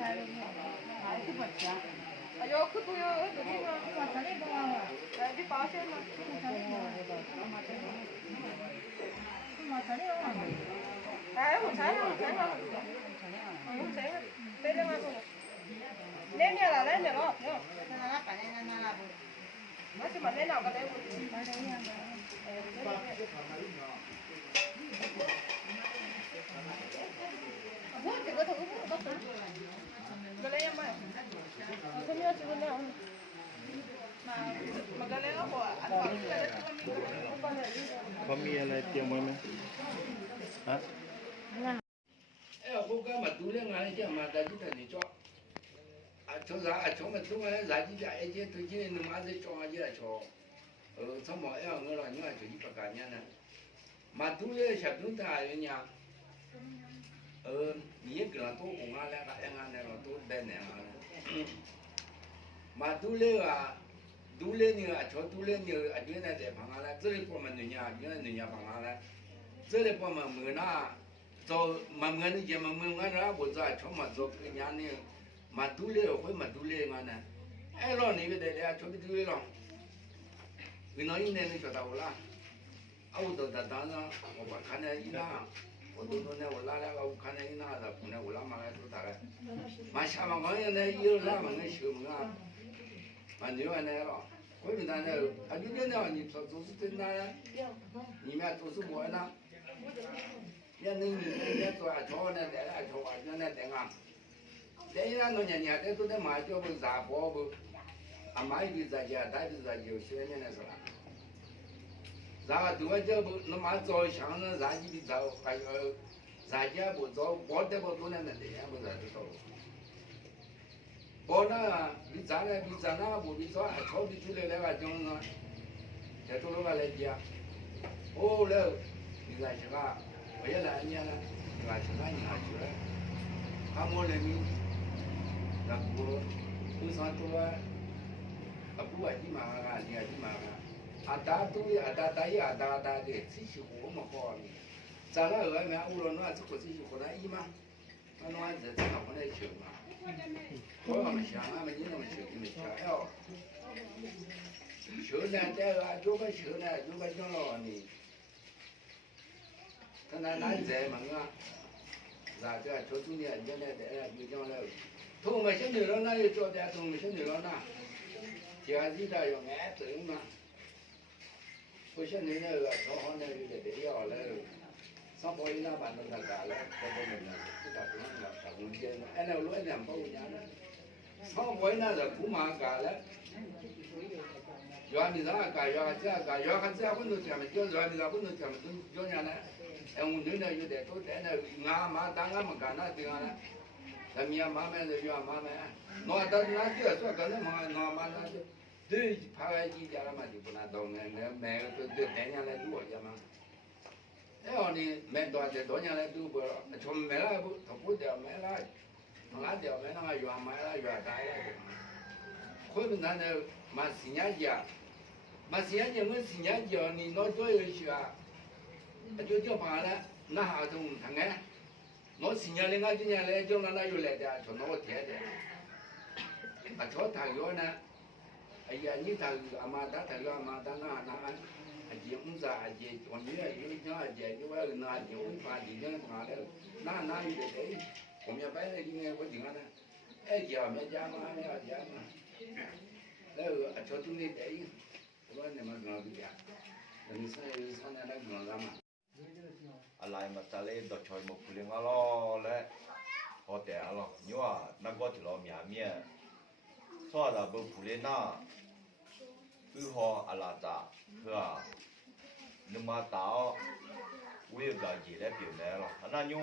哎呦，可多哟，这地方。哎，你保险吗？哎，我猜了，我猜了。我猜了，对的嘛不？两年了，2年了，哟。那半年了不？那就没两个来不？我这个头发都是，这个也买，这没有这个了。เขามีอะไรเตรียมไว้ไหมฮะ我干嘛都两个讲嘛，在这头你叫，从啥从嘛从嘛啥几家一天推荐你妈在叫啊去叫，从嘛我老娘就100多年了，嘛都了小东他人家，你个人都红啊那个那个都在那个，嘛都了啊。都来你啊，瞧都来你啊，原来在旁啊这里帮忙人家，原来人家帮忙嘞，这里帮忙没那，做忙忙的节忙忙那不做，瞧嘛做人家呢，嘛都来会嘛都来嘛呢，哎老那边的嘞，瞧不都来了，为哪一年你晓得不啦？我都在当上，我把看那一那，我都说呢，我拉那个我看那一那的，可能我拉嘛来都大概，嘛下嘛刚有那有拉嘛个修嘛啊。啊，另外那了，或者那就这样，你做是真的，你们做是么呢？也能也做啊，做那在那做啊，就那在啊，在那弄年在都在买脚不杂货不，买的在家，带的在家，学年的是吧？然后多就不，那么早像那啥子的早，还有啥家不早，我得不多那那也不在这做。我那比咱那不比咱超比出来那个种呢，在做那个来讲，哦了，你看这个，我也来年了，你看这个你看去了，他们那边，那不上多啊，不啊几嘛个，你看几嘛个，大多呀大呀大的，这些活嘛好的，咱那外面乌了那这个这些活那一嘛，那这这个不能修嘛。我们想俺们你那么修，你们想要修呢？这个有个修呢，有个讲了呢。他那在门啊，那个做中间原来在就讲了，头没小牛了那又叫的，头没小牛了那，家里头要安正嘛，不小牛那个做好那有点得要了，上包一那办到那干了，这个门呢，这个不能了，上午间，俺那路两包家呢。上回那是不忙干了，原米上干原这干原还这很多天嘛，叫原米上很多天嘛，都叫伢呢，我们那有点都在那俺妈当俺们干那地方呢，咱们也慢慢的原慢慢，那到那地说跟那么那嘛那就，对爬来几家了嘛就不能到那买个都带伢来多家嘛，然后呢买多的多伢来都不了，从买了不他不掉买了。俺掉买那个原买了原大了，后面咱那买新年节，买新年节我新年节你那多有些啊，就叫罢了，那还都唔同嘅，我新年的我今年来叫那又来的，就那我贴的，叫他要呢，哎呀你他阿妈他要阿妈他那，节目啥节，我女儿有讲节，有个那节目发的讲啥的，那有的。我们摆那应该我听下呢，哎家没家嘛，没家嘛，那个朝东的带应，我那么讲的呀，你上那讲啥嘛？来嘛，在那到菜木铺里个咯嘞，好点咯，你话那个条路面面，说的不铺里那，不好阿拉扎，是吧？你嘛到，我有个几来表来了，那你。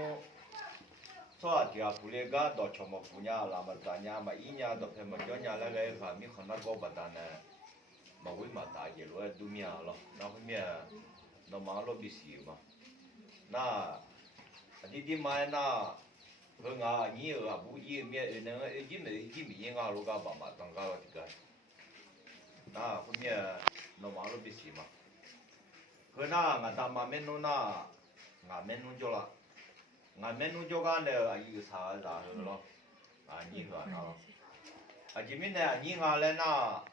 说dia boleh ga do cuma punya lama tanya ma inya do pe ma jonya la ga ga mi khona go batana ma wi ma ta ye lo dunia lo na hu mia no ma lo bisi ma na di mai na ho nga ni ga bu yi mie ne ji mi yi nga lo ga ba ma tang ga lo ti ga na hu mia no ma lo bisi ma ho na nga ta ma men no na nga men no jo la ngài menu cho cái này là gì sao ra rồi lo 啊，你个啊，啊，这边呢，你看来那，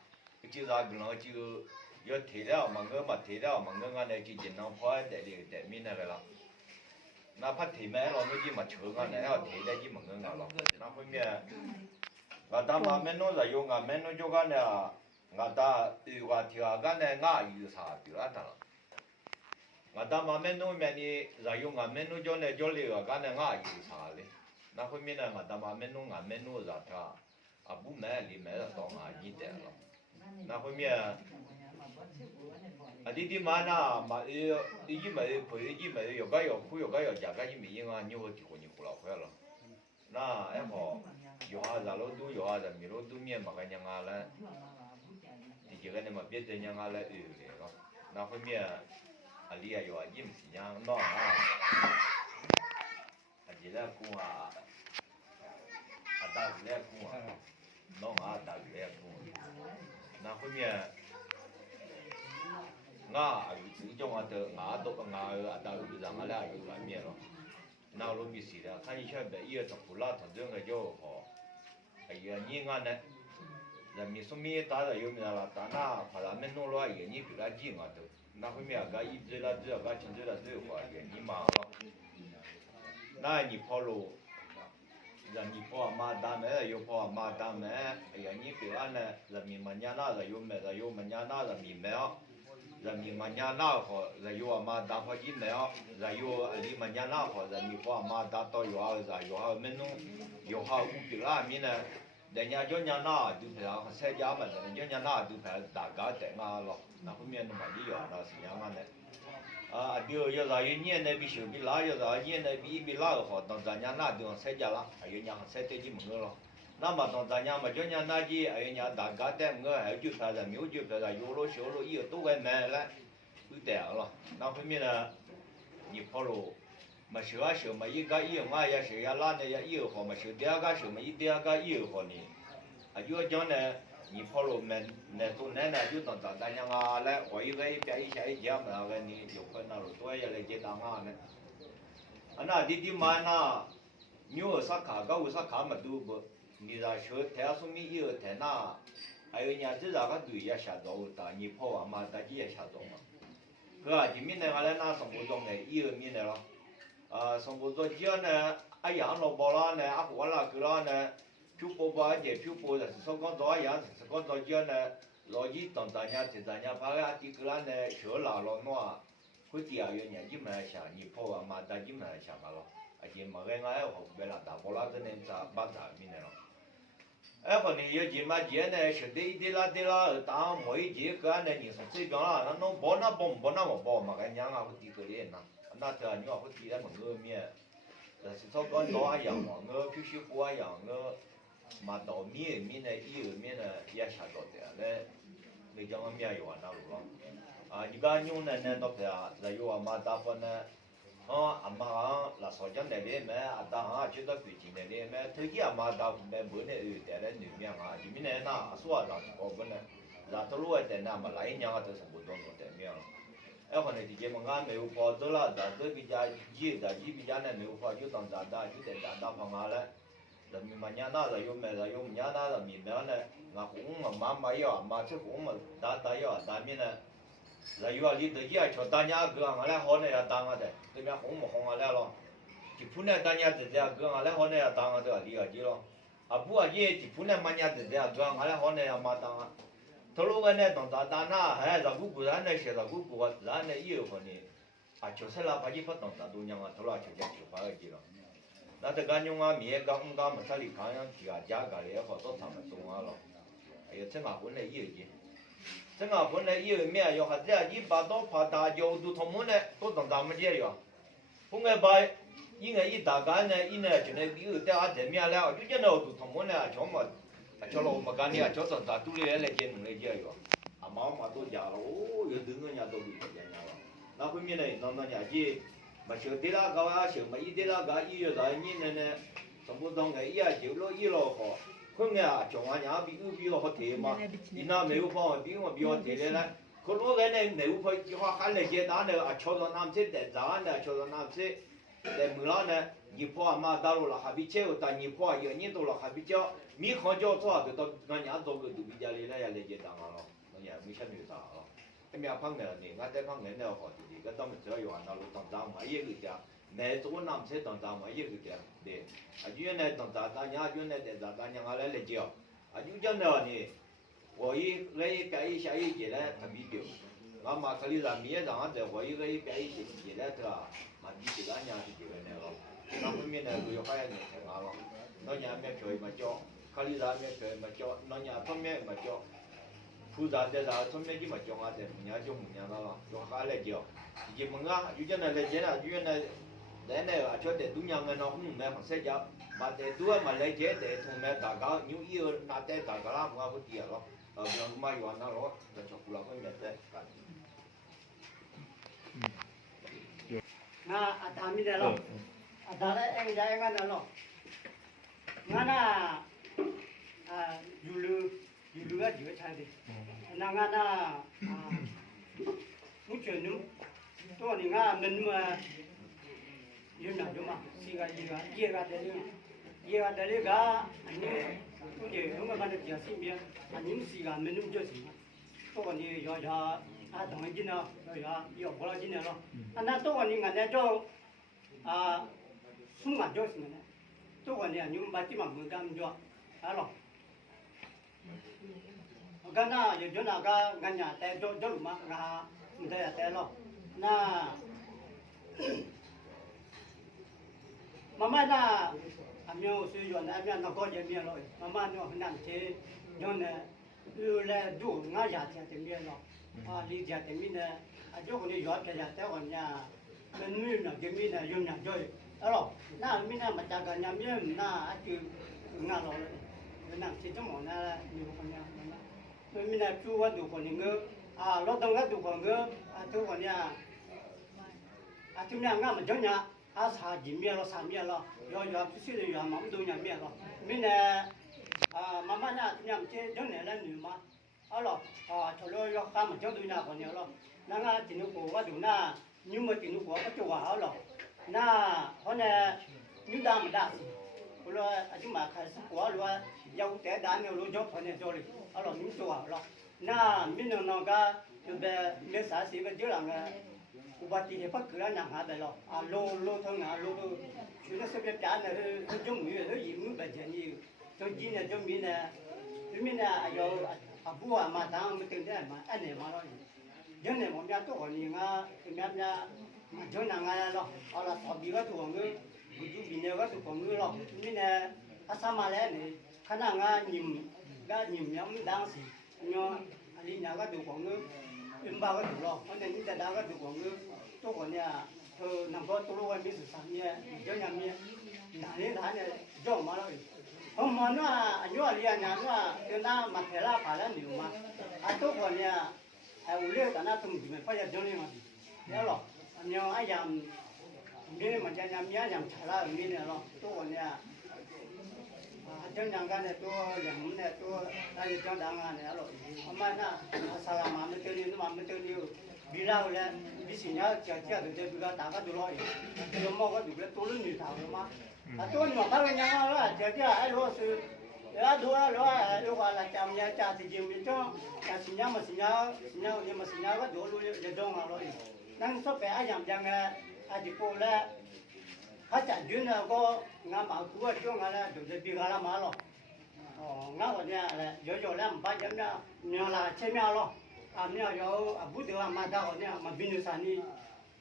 就啥个了就。要提了嘛，我嘛提了嘛，我呢就尽量跑在里面那个了。哪怕提没了，我就嘛抽个呢，要提的就嘛我了。那后面，我打嘛没弄着用，我没弄就个呢，我打我提个呢，我有啥对了的了。我打嘛没弄面的，着用我没弄就呢就里个呢，我有啥嘞？那后面呢，我打嘛没弄着他，啊不买里买了到我一点了。那后面。啊，弟弟嘛那嘛一没陪一没有个要哭有个要家个一没应啊，你我结婚你哭了快了，那还好，有哈子老多有哈子米老多面嘛个娘啊嘞，第几个呢嘛别的娘啊嘞那个，那后面啊里也有啊饮食娘闹啊，啊这来哭啊，啊大子来哭啊，闹啊大子来哭，那后面。ngà tự trong ngà tự ngà đốt ngà đào bị rằng ngà lạiอยู่หลายเมียเนาะน่ารู้มีสิแล้วถ้าอีช่วยแบบยี่ต้องพูดละถึงเรื่องไอ้เจ้าเขาไอ้ยี่งานเนี่ยแต่มีสมัยตาเราอยู่มีอะไรตาหน้าพอเราไม่นู่นละยี่ปีละจีงอ่ะตัวน่าคุยมีอะไรอีเจละเจละก็ชินเจละเจละว่ายี่มาเนาะน่ายี่พอรู้เรายี่พอมาดามเอยู่พอมาดามไอ้ยี่ปีละเนี่ยเรามีมันยาน่าเราอยู่มันยาน่าเรามีแมว人民嘛伢那好，人有嘛打好几年哦，人有你嘛伢那好，人民把嘛打到有好人有好门弄，有好五百啦米呢，人家叫伢那都陪上参加嘛，人家伢那都陪大家带嘛咯，那后面都嘛你要那是伢嘛呢，啊，就要是有年那比小比拉，要是年那比比拉好，当咱伢那都参加了，还有伢参加几门个咯。那么当咱伢嘛叫伢那几，哎呀大家带我还就拍着没有就拍着有了小了以后都该买来，都带了。那后面呢，你跑路，嘛收啊收嘛一个以后嘛也收呀拉呢也以后好嘛收第二个收嘛一第二个以后好呢，啊就讲呢，你跑路买那做那就当咱伢啊来，我一个一边一下一家嘛那个你有困难了多也来接当啊呢，啊那弟弟嘛那，你有啥卡个有啥卡嘛都不。你让说太说明以后太难，还有人家这个队也下到的，你跑完嘛，大家也下到嘛。哥，你明天我来拿生活中的，以后明天了，生活中只要呢，养老包啦呢，活啦个啦呢，票包包的票包的，是讲早养，是讲早只要呢，老几当咱家提咱家把个地个啦呢，小拉了喏，估计啊有年纪蛮下，你跑完嘛，大家蛮下嘛了，而且嘛个俺好不啦，大包啦个呢，咋把咋明天了。哎，可能有几嘛节呢？是对啦，当每一节个呢，你说这边啦，那弄包那我包嘛，个娘啊，会提个嘞那，那这你话会提来么个面，但是说讲老一样嘛，我必须不一样，我嘛到面呢，以后面呢也下到的嘞，你讲我面有啊那路了，啊，你讲用呢到这啊，那有啊嘛大部分呢。阿妈拉烧酱那边买，阿大哈去到北京那边买，特地阿妈到买本来有带来牛面啊，里面呢那说让我本来，让他路在那么来一年啊都是不中带面了。哎，可能这些么俺没有跑走了，咱这比较急的，一比较呢没有跑就当咱打，就在咱打跑下来。人民嘛伢那个有买的有伢那个米面呢，俺红嘛妈要，妈吃红嘛打要打面呢。然后你自己也瞧大家个，俺来好呢也当个的，这边红不红啊来了，地铺呢大家自己个，俺来好呢也当个的，离个近了，啊不啊也地铺呢嘛家自己个，俺来好呢也嘛当个，头路个呢当当那还让姑姑咱呢写让姑姑咱呢以后呢，啊就是啦，把一不当当都娘啊，头了就讲就花个几了，那这个娘啊面刚嘛啥里看样几个家个也好多他们懂啊了，哎呀这嘛混来以后去。这个本来有面要还这一把刀把大脚都他们呢都当咱们这样，后来把应该一大干呢，一呢就那有带阿这面了，就见到都他们呢，叫么，叫了我们干呢，叫咱咱都来接弄来这样，啊妈妈都家了，哦，有等人家都离开家了，那后面呢，那家去，嘛小弟啦个啊，小嘛一弟啦个，一月在年呢，什么东西也就了一老好。คนเนี่ยจงอันยาบิวบิวเขาเทมาอีน่าไม่รู้พอบิวมาบิวเทเลยนะคนรู้กันเนี่ยไม่รู้พอที่ว่าขันเลยเจตนาเนี่ยชอบน้ำเสียแต่จานเนี่ยชอบน้ำเสียแต่มือละเนี่ย你破嘛大路了还比切但你破有年多了还比较米行叫错的到俺家做个都比较来来来接当了，俺家没想有啥了。cái mẹ phăng này này ngay tại phăng này nào họ thì cái tông sẽ yêu anh nào tông ra mà yêu cái kia này chỗ nam sẽ tông ra mà yêu cái kia để à chuyện này tông ra ta nhà chuyện này để ta nhà ngay lấy chiều à chuyện nào này 我一来改一下一节来他比较，我嘛可以让面上在我一个改一些节来是吧？嘛比这个伢是这个那个，那后面呢就要还要太高了，那伢面票嘛交，可以让面票嘛交，那伢方面嘛交。 ผู้จ่ายแต่ละส่วนไม่กี่มาจงอาแต่มึงยังจงมึงยังแล้วจงหาเลยเดียวยิ่งมึงอ่ะอยู่จังนั้นเลยเจ้าอยู่นั่นแต่เนี่ยอาจจะแต่ดุนยังเงินน้องมึงแม่ของเสียจับมาแต่ตัวมาเลยเจ้าแต่ทุ่งแม่ตากานิ้วอีน่าแต่ตากาละมึงเอาคนเดียวหรอกยังมาอยู่อันนั้นหรอกแต่ชอบกูเราไม่แม่แต่กัน nga atami de lo adara eng jaya nga na lo nga na yulu ga jiwa cha de na nga na mu che nu to ni nga men ma yun na jo ma si ga ye ga de le ga ani ku je lu ma de ja si bia ani si ga men nu jo si to ni yo ya à đồng anh nó rồi à yêu bỏ ra nó anh ta tôi còn những ngày cho à sung mặt cho xin này tôi còn những bài tí mà người ta cho à rồi cái nào giờ chỗ nào cái ngành nhà tay cho mà là người ta tay lo na mà mai na anh nhau sử dụng anh nhau nó có gì miếng rồi mà mai nó nằm thế cho nên là đủ ngã giá thì miếng rồi à lý giải thì mình là chỗ này giỏi cái giá còn nhà mình là cái mình là dùng nhà chơi đó rồi na mình là mặt cái nhà mình na chứ ngã rồi mình làm chỉ trong món là nhiều con nhà mình là chú vật đủ con những cái à lót đông cái đủ con cái à chú con nhà à chúng nhà ngã mà chỗ nhà à xả gì miếng lo xả miếng lo rồi xíu rồi mà không đủ nhà miếng lo mình là à mà na nhà chơi chỗ này là nhiều mà à rồi à cho nó lo khám mà cho tôi nhà còn nhiều lo na chỉ nó cổ cái đủ na nhưng mà chỉ nó cổ cái chỗ vào rồi na hôm nay những đám mà đá rồi chúng mà khai sáng quá rồi giàu té đá nhiều luôn cho phần này cho đi à rồi những chỗ vào rồi na mình nó cái từ bé mấy xã sĩ bây giờ là bắt đi bắt cửa nhà hàng đây rồi à lô thằng nào lô chúng nó sẽ biết trả này chúng người nó gì muốn bây giờ nhiều cho gì này cho mình là giờ à bố mà thằng mình từng thế mà anh này mà nói dân này bọn nhà tôi còn nhiều nga thì nhà mà dân nào nga lo à là thọ bị cái tuổi người ví dụ bị nhiều cái tuổi người lo mình là à sao mà lẽ này khả năng nga nhìn nhóm đang gì nhưng đi nhà cái tuổi người bao cái tuổi lo còn nên chúng ta đang cái tuổi người tôi còn nhà nằm có tôi lo biết sự sáng nhé dân nhà nhé đã này dân mà nói hôm mà nó nhớ liền nhà nó cái na mặt thế là phải là nhiều mà à tôi còn nhà ai uống cái na tung gì mà phải là dân này mà nhớ rồi nhớ ai làm cái mà nhà nhà trả lại cái này rồi tôi còn nhà dân nhà cái này tôi làm này tôi đây trong đảng này rồi hôm nay na sao làm mà mới chơi nhiều vì sao là vì gì nhá chờ được cái đá cái đồ rồi tôi mua cái đồ tôi luôn nhiều thảo mà à tôi mà các anh em đó chờ ai lo sự đó đua lo là chăm nhà cha thì nhiều mình cho cha sinh nhau nhưng mà sinh nhau cái đồ luôn để đông mà rồi năng số phải làm rằng chỉ cô là phát triển chuyên là có ngã bảo của chỗ ngã là chủ bị ngã làm mà rồi ngã ở nhà là giờ làm bao nhiêu nhà là chơi nhau rồi à nhà giờ bút được mà đâu nhà mà bên nước sani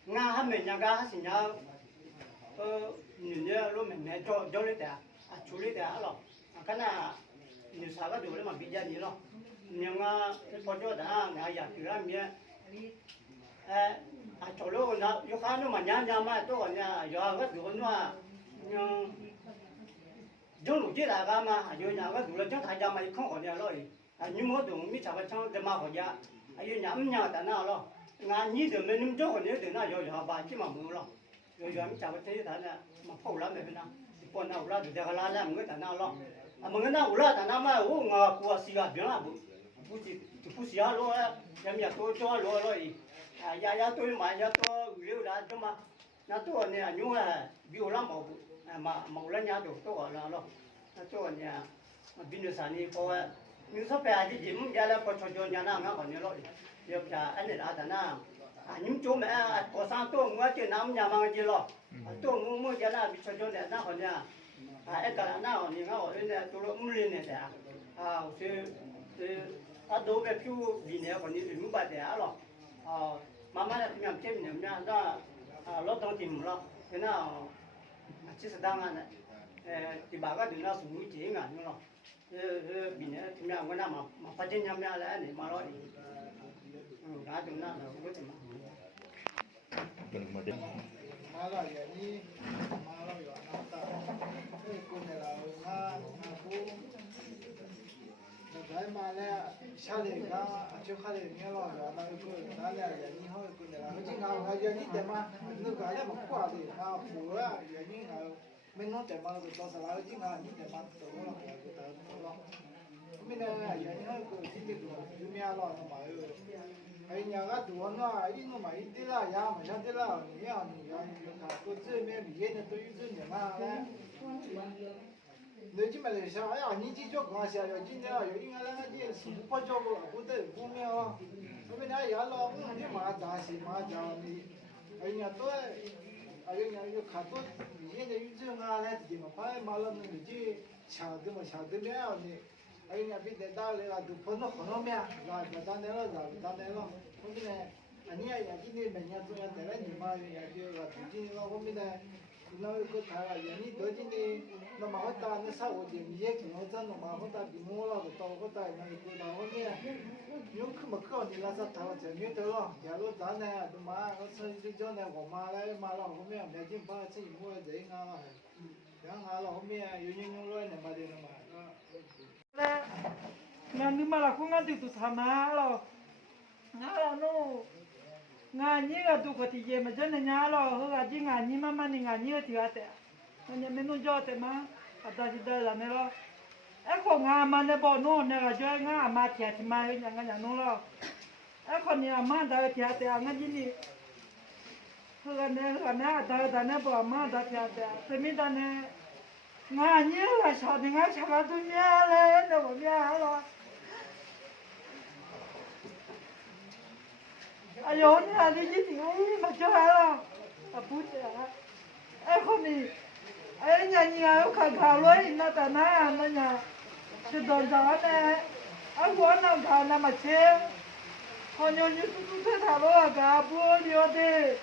ngã hết mình nhà ga hết sinh nhau nhìn lúc mình nghe cho lấy đá, chú lấy đá rồi, cái nào nhìn sao cái đồ đấy mà bị giật gì rồi, nhưng mà cái con chó đá ngày giờ cứ làm gì, chỗ lúc nào, lúc khác nó mà nhà mà tôi còn nhà giờ cái đồ nó, nhưng giống lúc trước là cái mà giờ nhà cái đồ là chắc thay ra mà không còn nhà rồi, nhưng mà đồ mình chả phải trong để mà còn nhà, giờ nhà tại nào rồi, ngày như từ mình nắm chỗ còn nhớ từ nào giờ bà chỉ mà mưa rồi. rồi mình chào cái thế này mà phô lắm này bên nào còn nào ra được cái lá làm cái nào lo mà người nào ra nào mà ngờ của xì gà biển là bút xì gà luôn em nhà tôi cho luôn rồi nhà tôi mà nhà tôi liều đã cho mà nhà tôi này nhung là biểu lắm bảo mà màu lá nhà đồ tôi gọi là lo tôi nhà bên nước sani có những số bè thì chỉ muốn ra là có cho nhà nào ngã còn nhiều lắm giờ cả anh ấy đã na những chỗ mẹ có sang tôi mua chuyện năm nhà mang gì lo tôi mua cái nào bị cho nhà nào còn nhà em cả nào thì ngã ở đây tôi lo mua lên này thì đồ về phiếu vì này còn như mua bài để lo mà là nhầm thêm nhầm nha đó lót trong tìm lo thế nào chỉ là đang ăn thì bà có đừng nào dùng mũi chế ngàn nữa vì này thì nhà cái nào mà phát triển nhầm nha là này mà lo thì đã từng nào là không có thể mà mình mà đi mà là vậy đi mà là vậy nó ta cái con này là nga phú cái mà là sao để cái chỗ khác để nghe lo là cái con là vậy đi thôi con này là cái gì nào cái gì để mà nó cái là một quả thì nga phú là vậy đi nào mình nói để mà cái đó là cái gì nào như để mà tổ nó là cái đó lo mình là vậy đi thôi cái gì cái nghe lo nó mà ai nhà cái đồ nó ai nó mà ít đi là ya mà sao đi là nhiều nhiều cái cái cái mấy bị cái tôi yêu thương mà đấy nếu như mà để sao ai anh chỉ cho con sao rồi chỉ là rồi应该那些是不做不得不没有我们那要了你嘛咋是嘛咋你哎呀都哎呀有看多现在有这啊来的嘛拍嘛了那个就抢的嘛抢的没有呢哎呀比得大了都碰到很多面那当然了当然了我们呢anh ấy nhà chỉ nên mình nhà tôi nhà thế là nhiều mà nhà kia là tự nhiên nó không biết này nó có thể là nhà như tới chỉ nó mà họ ta nó sao ở điểm gì thì nó chân nó mà họ ta bị mua là tàu họ ta nhà tôi là họ nghe nhưng khi mà có thì là sao thằng trẻ biết tới lo nhà lúc đó này tôi mà nó xây dựng cho này của mà đấy mà là không biết nhà chỉ ba chỉ mua để ngà là nhà ngà là không biết nhiều nhiều rồi này mà đi nó mà ngàn nhưng mà là không ngàn thì tụt thằng nào rồi ngà là nó ngàn như là tụt cái gì vậy mà chân này ngà rồi hơn là chỉ ngàn như mà mình ngàn như thì vậy nên mình nói cho thế mà ta chỉ đây là này rồi ấy còn ngà mà này bỏ nó này là cho ngà mà thiệt thì mà nhà nó rồi ấy còn nhà mà ta thiệt thì ngà gì nè hơn này ta này bỏ mà ta thiệt thì mình ta này ngà như là sao thì ngà sao là tôi nhớ lên đâu mà nhớ rồi ai ơi nè đi gì thì mà cho rồi bút ai không đi ai nhà khá luôn nó ta na nó nhà chỉ đòn gió nè ai muốn nào khá là mà chơi còn nhiều như tôi thấy thà luôn cả bữa nhiều đi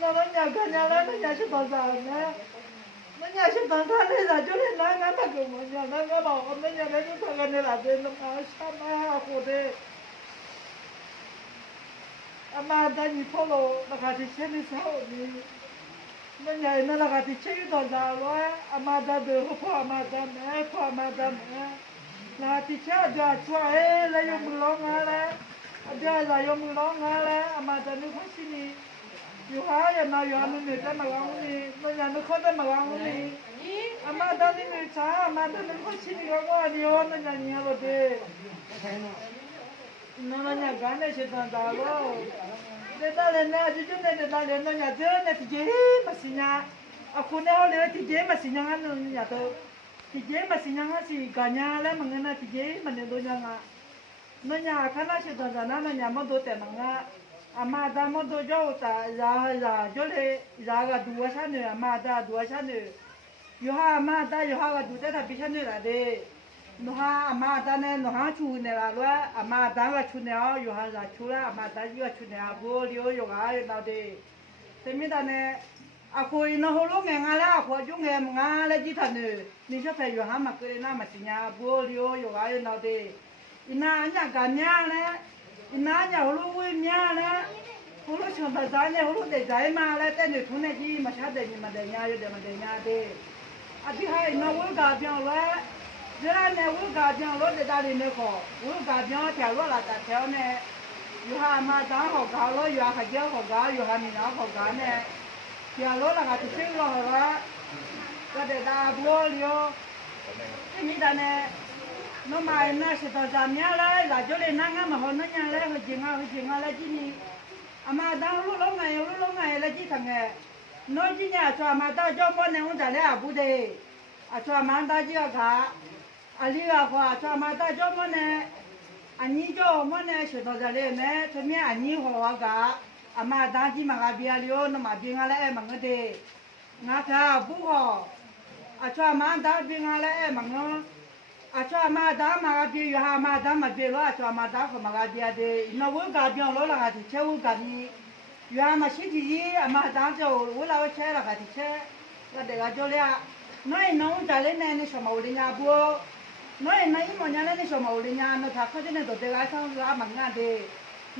nó nhà cả nhà nó nhà chỉ đòn gió nè nó nhà chỉ đòn gió này là chỗ này nó ngắm mà kiểu mà nhà nó ngắm bảo nó nhà này nó thằng này là tên nó mà sao mà khổ thế mà ta nhìn phố lộ là cả thì chơi đi sao đi nó nhà nó là cả thì chơi đòn gió luôn mà ta được hoa mà ta mẹ là thì chơi được chua ấy là dùng mực lông à đấy là dùng mực lông à đấy mà ta nó không xin điอยู่หาอย่างน้อยอยู่มันมีแต่มาลองนี่มันอย่างนู้นคนแต่มาลองนี่อามาตอนนี้มีช้าอามาตอนนี้คนชิมก็ว่าดีว่ามันอย่างนี้เลยนั่นอย่างการเนี่ยเชื่อตาล้อเดี๋ยวตาเล่นนะจู่ๆเนี่ยเดี๋ยวตาเล่นนะอย่างเจ้าเนี่ยที่เจ๊มาสิญาอ่ะคุณเนี่ยเอาเลยที่เจ๊มาสิญางั้นอย่างตัวที่เจ๊มาสิญางั้นสิกันยาแล้วมันงั้นนะที่เจ๊มันเนี่ยตัวยังอ่ะนั่นอย่างข้าน่าเชื่อตานั่นอย่างมันตัวแต่มันอ่ะmà ta muốn tôi cho ta ra cho lấy ra cái đuôi sao nữa mà ta đuôi sao nữa yêu ha mà ta yêu ha cái đuôi ta bị sao nữa là đấy nó ha mà ta này nó ha chú này là rồi mà ta cái chú này yêu ha ra chú là mà ta yêu chú này bố yêu cái nào đấy thế mình ta này cô nó hồi lúc ngày là cô chúng ngày ngày là chỉ thằng nữa mình cho phải yêu ha mà cái nào mà chỉ nhà bố yêu cái nào đấy ina nhà cả nhà này ina nhà hồi lúc vui nhà này hồi lúc chồng bà già này hồi lúc để giải mà lại tên người thôn này gì mà sao để mà để nhà đi thì hay nó vui cả nhau rồi giờ này vui cả nhau rồi để ta đi nơi khó vui cả nhau theo rồi là ta theo này yêu ha mà ta học cao rồi yêu ha giờ học cao yêu ha mình nó học cao này theo rồi là cái chuyện rồi cái để ta vui liêu cái gì đó này nó mà nó sẽ tạo ra nhà lại là chỗ này năng mà họ nó nhà lại họ chuyện ngao lại chứ gì mà đang lúc ngày là chỉ thằng này น้อยที่เนี่ยชาวมาตาจอมวันเนี่ยอุ่นแต่แล้วบุเดชาวมาตาเจ้าค่ะอันนี้ก็ว่าชาวมาตาจอมวันเนี่ยอันนี้จอมวันเนี่ยชุดตัวจะเล่นเนี่ยทำไมอันนี้หัวก็อามาตาที่มาเบียร์เลี้ยวน้ำมาเบียร์อะไรมังก็เดงาข้าวบุกชาวมาตาเบียร์อะไรมังก็ชาวมาตามาเบียร์อยู่หามาตามาเบียร์แล้วชาวมาตาเขามาเบียร์เดนวัวกับเบียร์แล้วล่ะที่เชื่อว่ากันนี่อยู่หามาชิดที่อามาตาเจ้าวัวเราเชื่อล่ะที่เชื่อก็เด็กก็จะเลี้ยน้อยน้องจะเล่นในสมัยเรียนบัวน้อยน้อยมันยังเล่นในสมัยเรียนน้องถ้าเขาจะเล่นตัวเด็กก็ต้องรู้มังงานเด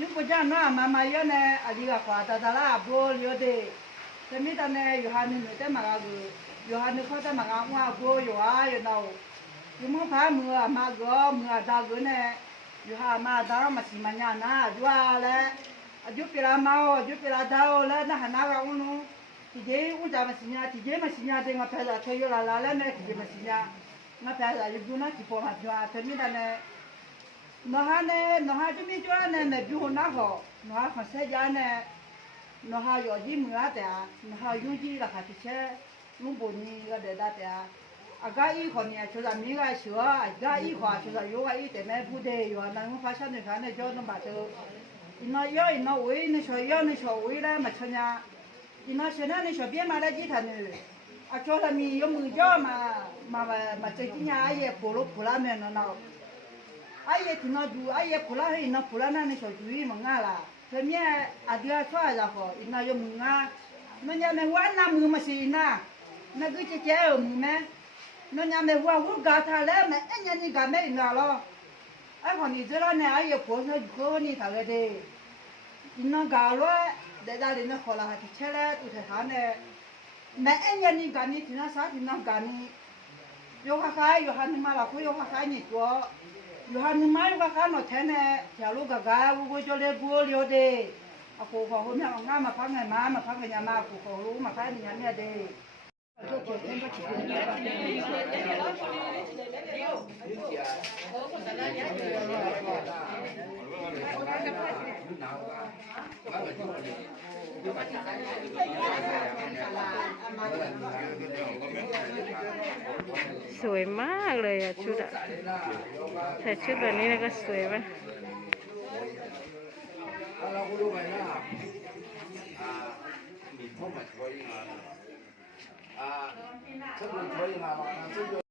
ยุคปัจจุบันน้องมาเยอะเนี่ยอันนี้ก็ว่าแต่ละบัวเยอะเดแต่มีแต่เนี่ยอยู่หาหนึ่งแต่มาก็อยู่หาหนึ่งเขาแต่มาก็ว่าบัวอยู่หาอยู่เราอยู่มั่งพามือมาก็มือดาวก็เนี่ยอยู่หามาดาวมาสิมันยานะดูอะไรยุคเวลาเมายุคเวลาดาวแล้วนะหันหน้าเราหนูที่เจ้าอุ้งจะมาสิญญาที่เจ้ามาสิญญาเด็กมาเพลาเที่ยวละแล้วเนี่ยที่เจ้ามาสิญญามาเพลาอยู่ดูนะที่พอมาดูแต่มีแต่เนี่ยน้องฮะจะมีจ้าเนี่ยแม่ดูนะเขาน้องฮะคนเสียใจเนี่ยน้องฮะอยู่ที่มือแต่น้องฮะยุ่งที่ละค่ะที่เช่ลุงปุ่นนี่ก็เด็ดแต่อากาศอีคนเนี่ยชุดมีก็ชัวอากาศอีขวาชุดอยู่ก็อีแต่แม่พูดเดียวนั่งฟ้าชั้นหนึ่งค่ะเนี่ยจอดน้ำบาดเจ็บอินน้อยย่อยอินน้อยวิ่งนี่ช่วยย่อยนี่ช่วยวิ่งแล้วมาชนะอินน้อยชนะนี่ช่วยเบี้ยมาได้กี่ทันเนี่ยอาจจะมียมือจ่อมาเจอที่เนี่ยไอ้ผู้ลูกผู้หลานเนี่ยเนาะไอ้ที่น่าดูไอ้ผู้หลานให้น่าผู้หลานนั่นนี่ช่วยดูอีมังงะล่ะเพื่อนเนี่ยอาเดียช่วยจะพออินน้อยยมืองะนั่นยังไม่ว่าน้ำมือมาสินะนั่นก็จะเจ้ามือแม่นั่นยังไม่ว่าวุ้กาทาแล้วแม่เอ็นยังนี่กันไม่อินละหรอไอ้คนนี้จะแล้วเนี่ยไอ้ผู้เนี่ยคนนี้ทำอะไรอินน้อยกาล้วนเดี๋ยวได้เนี่ยขอละที่เชื่อแล้วอุทธานเนี่ยแม่เอ็นยังนี่กันนี่ที่น่าสักที่น่ากันนี่โยคะใครโยคะนี่มาละคุยโยคะใครนี่ตัวโยคะนี่มาโยคะใครมาแทนเนี่ยเจ้าลูกกาวุ้งจะเลี้ยบัวเลี้ยเดอากูขอคุณแม่ของน้ามาพักไงมาพักไงยามากูขอรู้มาพักนี่ยันเนี่ยเดสวยมากเลยอ่ะชุดอ่ะแต่ชุดแบบนี้นะก็สวยมากเราก็รู้ไปนะมีพ่อมาช่วยงานถ้าคุณช่วยงานมา